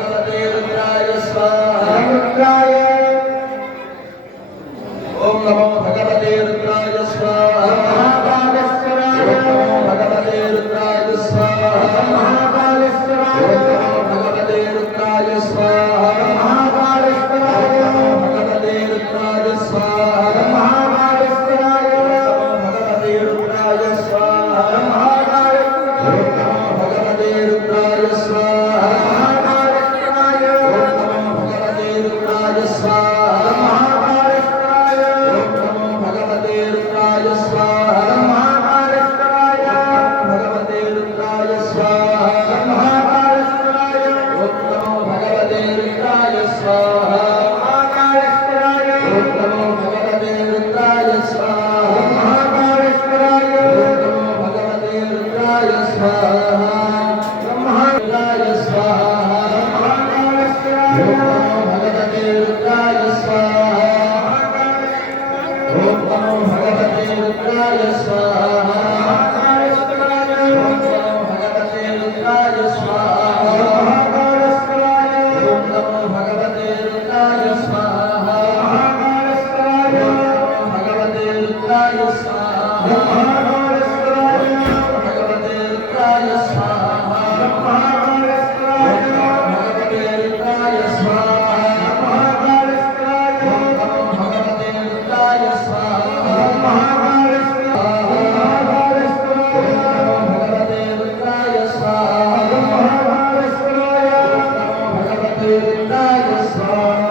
भगवते रुद्राय स्वाहा रुद्राय ओम नमो भगवते रुद्राय स्वाहा महाकालेश्वराय ओम नमो भगवते रुद्राय स्वाहा महाकालेश्वराय ओम नमो भगवते रुद्राय स्वाहा महाकालेश्वराय ओम नमो भगवते रुद्राय स्वाहा महाकालेश्वराय ओम नमो भगवते रुद्राय स्वाहा महाकालेश्वराय ओम नमो भगवते रुद्राय स्वाहा महाकालेश्वराय ओम नमो भगवते रुद्राय स्वाहा महाकालेश्वराय ओम नमो भगवते रुद्राय स्वाहा महाकालेश्वराय भगवते रुद्राय स्वाहा महाकालेश्वराय ओम नमो भगवते रुद्राय स्वाहा महाकालेश्वराय ओम नमो भगवते रुद्राय स्वाहा महाकालेश्वराय ओम नमो भगवते रुद्राय स्वाहा महाकालेश्वराय स्वाहा महाकालेश्वराय ओम नमो भगवते रुद्राय स्वाहा ओम नमो भगवते रुद्राय स्वाहा महाकालेश्वराय ओम नमो भगवते रुद्राय स्वाहा महाकालेश्वराय ओम नमो भगवते रुद्राय स्वाहा महाकालेश्वराय ओम नमो भगवते रुद्राय स्वाहा महाकालेश्वराय भगवते रुद्राय स्वाहा महाकालेश्वराय भगवते रुद्राय स्वाहा महाकालेश्वराय ओम नमो भगवते रुद्राय स्वाहा महाकालेश्वराय महाकालेश्वराय भगवते रुद्राय स्वाहा महाकालेश्वराय नमो भगवते रुद्राय स्वाहा